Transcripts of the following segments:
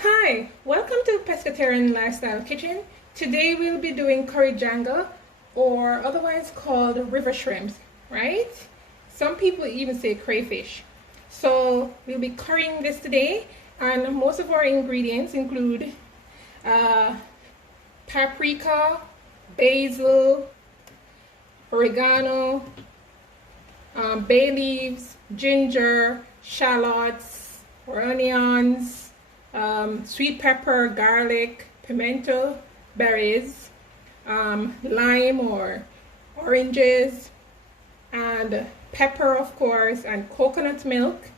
Hi, welcome to Pescatarian Lifestyle Kitchen. Today we'll be doing curry janga, or otherwise called river shrimps, right? Some people even say crayfish. So we'll be currying this today, and most of our ingredients include paprika, basil, oregano, bay leaves, ginger, shallots, or onions, sweet pepper, garlic, pimento, berries, lime or oranges, and pepper, of course, and coconut milk,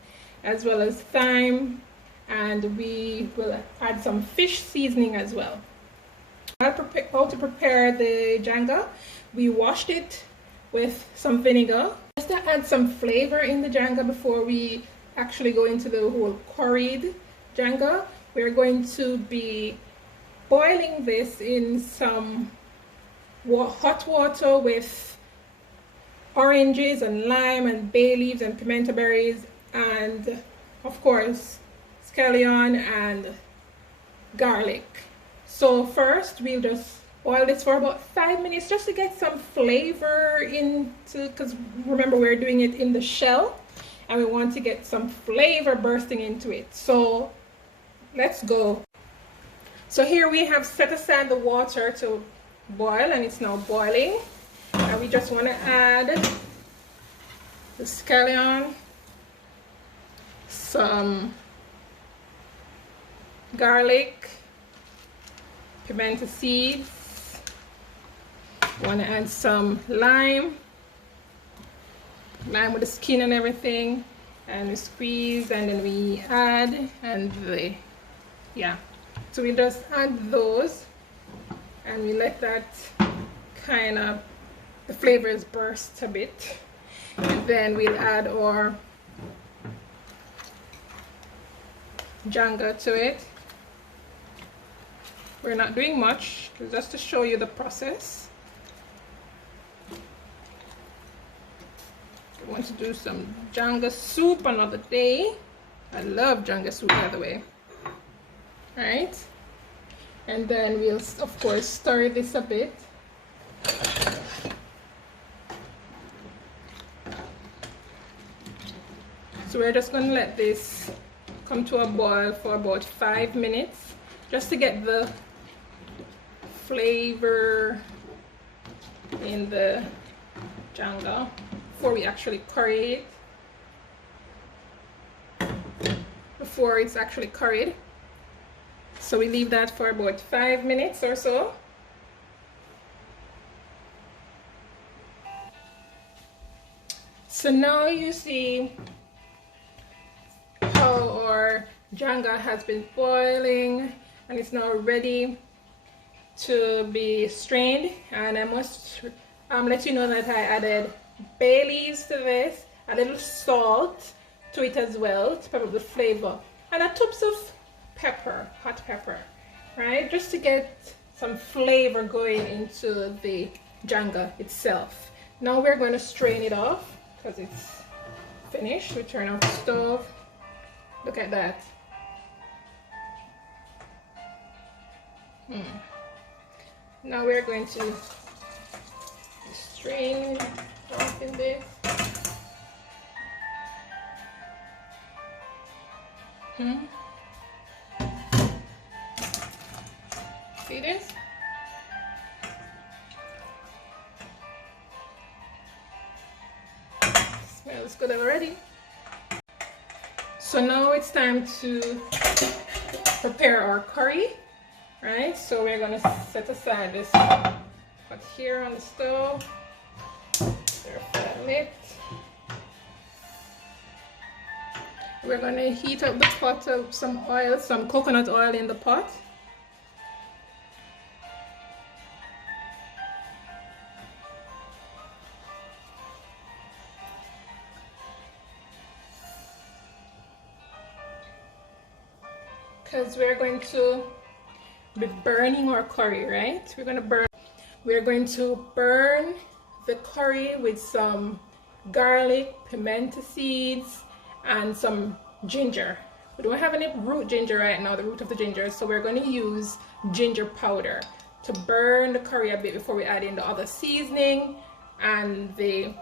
as well as thyme, and we will add some fish seasoning as well. How to prepare the janga: we washed it with some vinegar just to add some flavor in the janga before we actually go into the whole curried janga. We're going to be boiling this in some hot water with oranges and lime and bay leaves and pimento berries and, of course, scallion and garlic. So first we'll just boil this for about 5 minutes just to get some flavor into, because remember we're doing it in the shell and we want to get some flavor bursting into it. So let's go. So here we have set aside the water to boil, and it's now boiling, and we just want to add the scallion, some garlic, pimento seeds. Want to add some lime with the skin and everything, and we squeeze, and then we add, and so we just add those, and we let that kind of, the flavors burst a bit, and then we'll add our janga to it. We're not doing much, just to show you the process. I want to do some janga soup another day. I love janga soup, by the way. Right, and then we'll of course stir this a bit. So we're just going to let this come to a boil for about 5 minutes just to get the flavor in the janga before we actually curry it, before it's actually curried. So we leave that for about 5 minutes or so. So now you see how our janga has been boiling, and it's now ready to be strained. And I must let you know that I added bay leaves to this, a little salt to it as well to pepper the flavor, and a touch of pepper, hot pepper, right, just to get some flavor going into the janga itself. Now we're going to strain it off because it's finished. We turn off the stove. Look at that. Now we're going to strain off in this. See this? Smells good already. So now it's time to prepare our curry, right? So we're going to set aside this pot here on the stove. There's that lit. We're going to heat up the pot of some oil, some coconut oil in the pot. Because we're going to be burning our curry, right? We're going to burn the curry with some garlic, pimento seeds, and some ginger. We don't have any root ginger right now, the root of the ginger, so we're going to use ginger powder to burn the curry a bit before we add in the other seasoning and the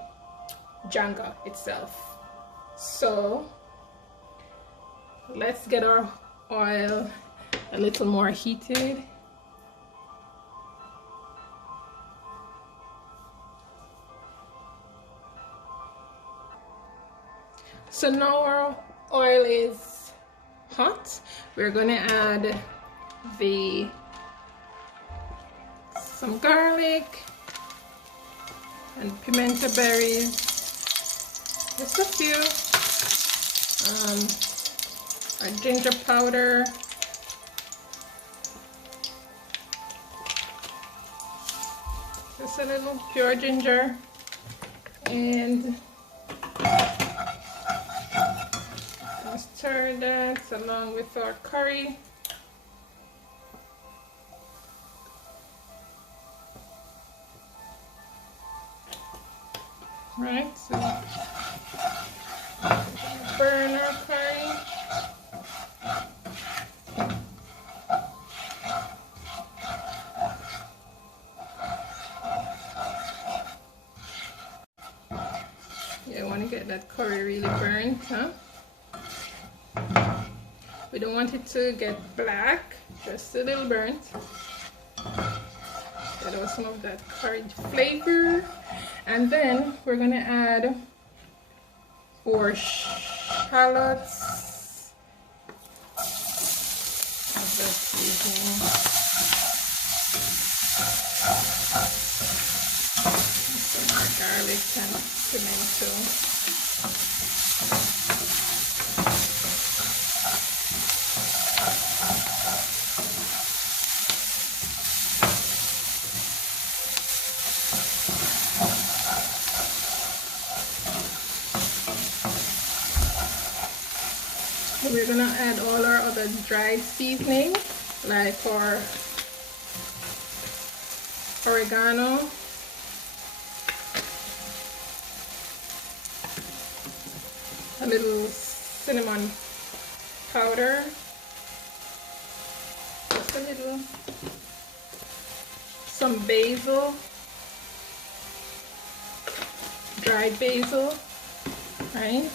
Janga itself. So let's get our oil a little more heated. So now our oil is hot. We're going to add some garlic and pimento berries, just a few, our ginger powder, just a little pure ginger, and stir that along with our curry. Right, so burn our curry. Yeah, I want to get that curry really burnt, huh? We don't want it to get black, just a little burnt. Get out some of that curried flavor. And then we're going to add 4 shallots of the seasoning. Some more garlic and pimento. We're gonna add all our other dried seasoning, like our oregano, a little cinnamon powder, just a little, some basil, dried basil, right?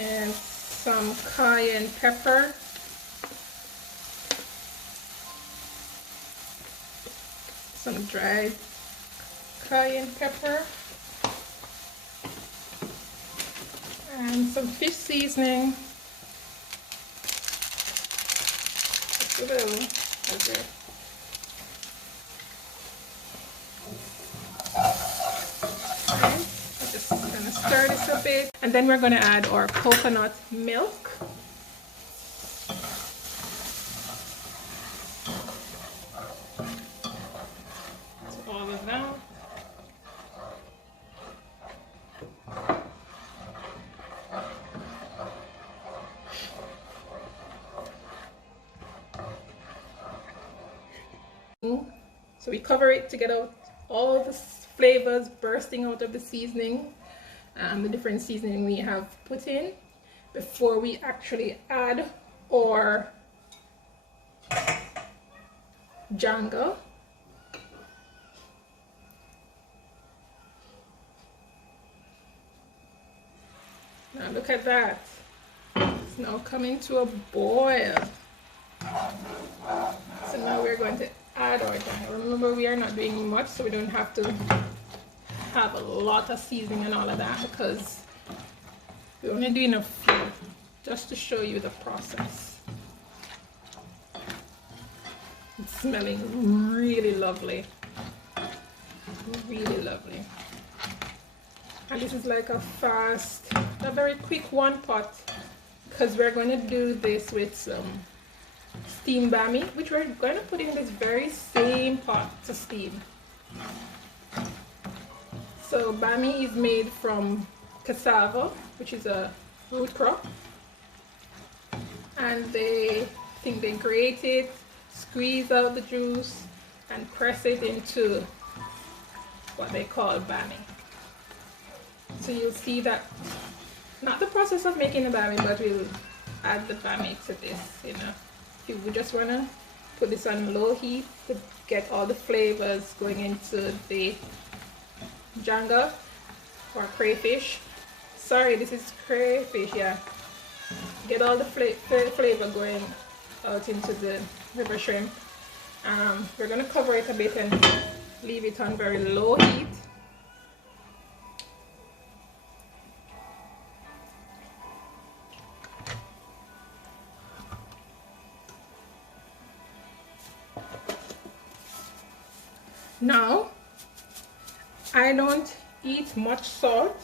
And some cayenne pepper, some dried cayenne pepper, and some fish seasoning, just a little of it. Stir this a bit, and then we're going to add our coconut milk. So all of that. So we cover it to get out all the flavors bursting out of the seasoning. The different seasoning we have put in before we actually add our Janga. Now look at that. It's now coming to a boil. So now we're going to add our Janga. Remember, we are not doing much, so we don't have to have a lot of seasoning and all of that, because we're only doing a few just to show you the process. It's smelling really lovely, really lovely. And this is like a very quick one pot, because we're going to do this with some steamed Bammy, which we're going to put in this very same pot to steam. So Bammy is made from cassava, which is a root crop, and they grate it, squeeze out the juice, and press it into what they call Bammy. So you'll see that not the process of making the bammy, but we'll add the bammy to this, you know. If you just want to put this on low heat to get all the flavors going into the Janga or crayfish. Sorry, this is crayfish, yeah. Get all the flavor going out into the river shrimp. We're going to cover it a bit and leave it on very low heat. Now, I don't eat much salt.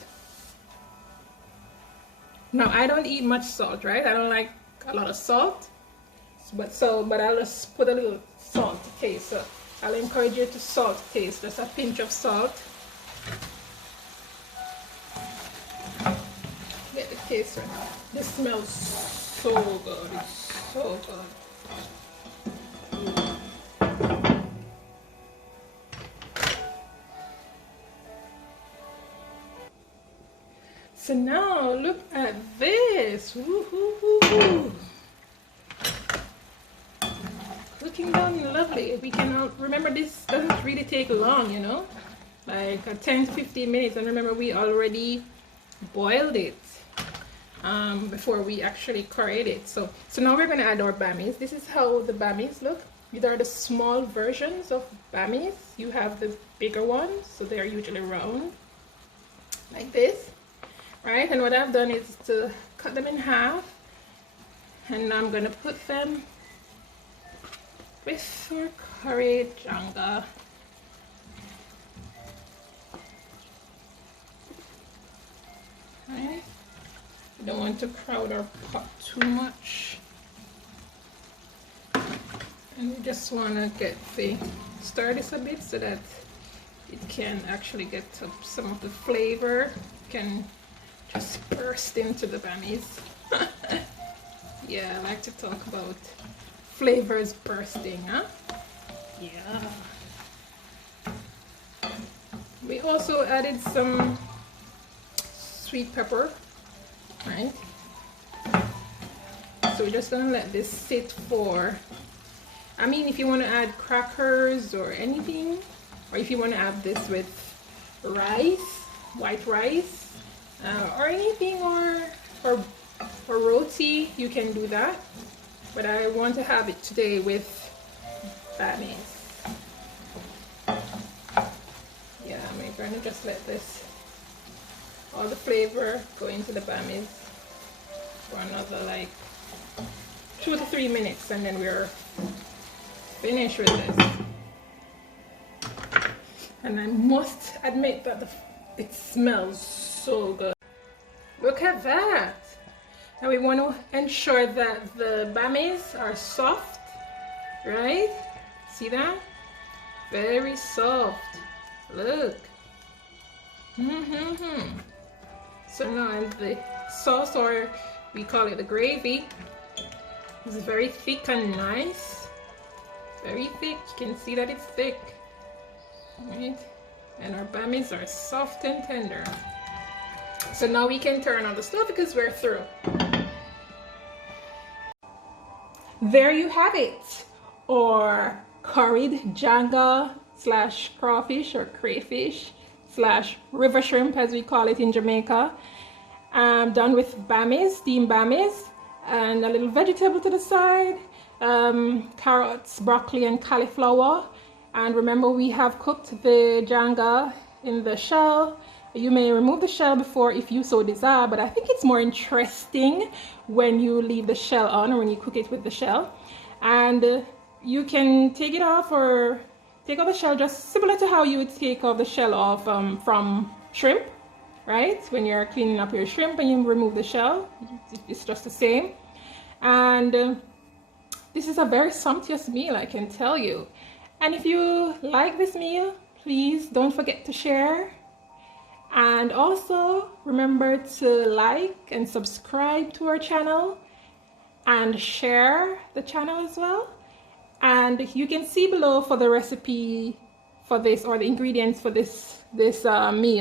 Now, I don't eat much salt, right? I don't like a lot of salt. But I'll just put a little salt to taste. So I'll encourage you to salt taste, just a pinch of salt. Get the taste right. This smells so good. It's so good. So now look at this. Woo-hoo-hoo-hoo. Looking down lovely. We can remember, this doesn't really take long, you know, like 10 to 15 minutes. And remember, we already boiled it before we actually curried it. So now we're going to add our bammies. This is how the bammies look. These are the small versions of bammies. You have the bigger ones, so they're usually round like this, right? And what I've done is to cut them in half, and I'm going to put them with our curried Janga. Right? We don't want to crowd our pot too much, and we just want to stir this a bit so that it can actually get some of the flavor, can just burst into the bammies. Yeah, I like to talk about flavors bursting, huh? Yeah. We also added some sweet pepper, right? So we're just gonna let this sit for, I mean, if you want to add crackers or anything, or if you want to add this with rice, white rice, or anything, or roti, you can do that. But I want to have it today with bammies. Yeah, I'm going to just let all the flavor go into the bammies for another like 2 to 3 minutes, and then we're finished with this. And I must admit that it smells so good. Look at that. Now we want to ensure that the bammies are soft, right? See that? Very soft. Look. So now the sauce, or we call it the gravy, is very thick and nice. Very thick. You can see that it's thick. Right? And our bammies are soft and tender. So now we can turn on the stove because we're through. There you have it, or curried Janga / crawfish or crayfish / river shrimp, as we call it in Jamaica. Done with bammies, steamed bammies, and a little vegetable to the side, carrots, broccoli, and cauliflower. And remember, we have cooked the Janga in the shell. You may remove the shell before if you so desire, but I think it's more interesting when you leave the shell on, or when you cook it with the shell. And you can take it off, or take off the shell just similar to how you would take off the shell off from shrimp, right? When you're cleaning up your shrimp and you remove the shell, it's just the same. And this is a very sumptuous meal, I can tell you. And if you like this meal, please don't forget to share. And also remember to like and subscribe to our channel, and share the channel as well. And you can see below for the recipe for this, or the ingredients for this meal.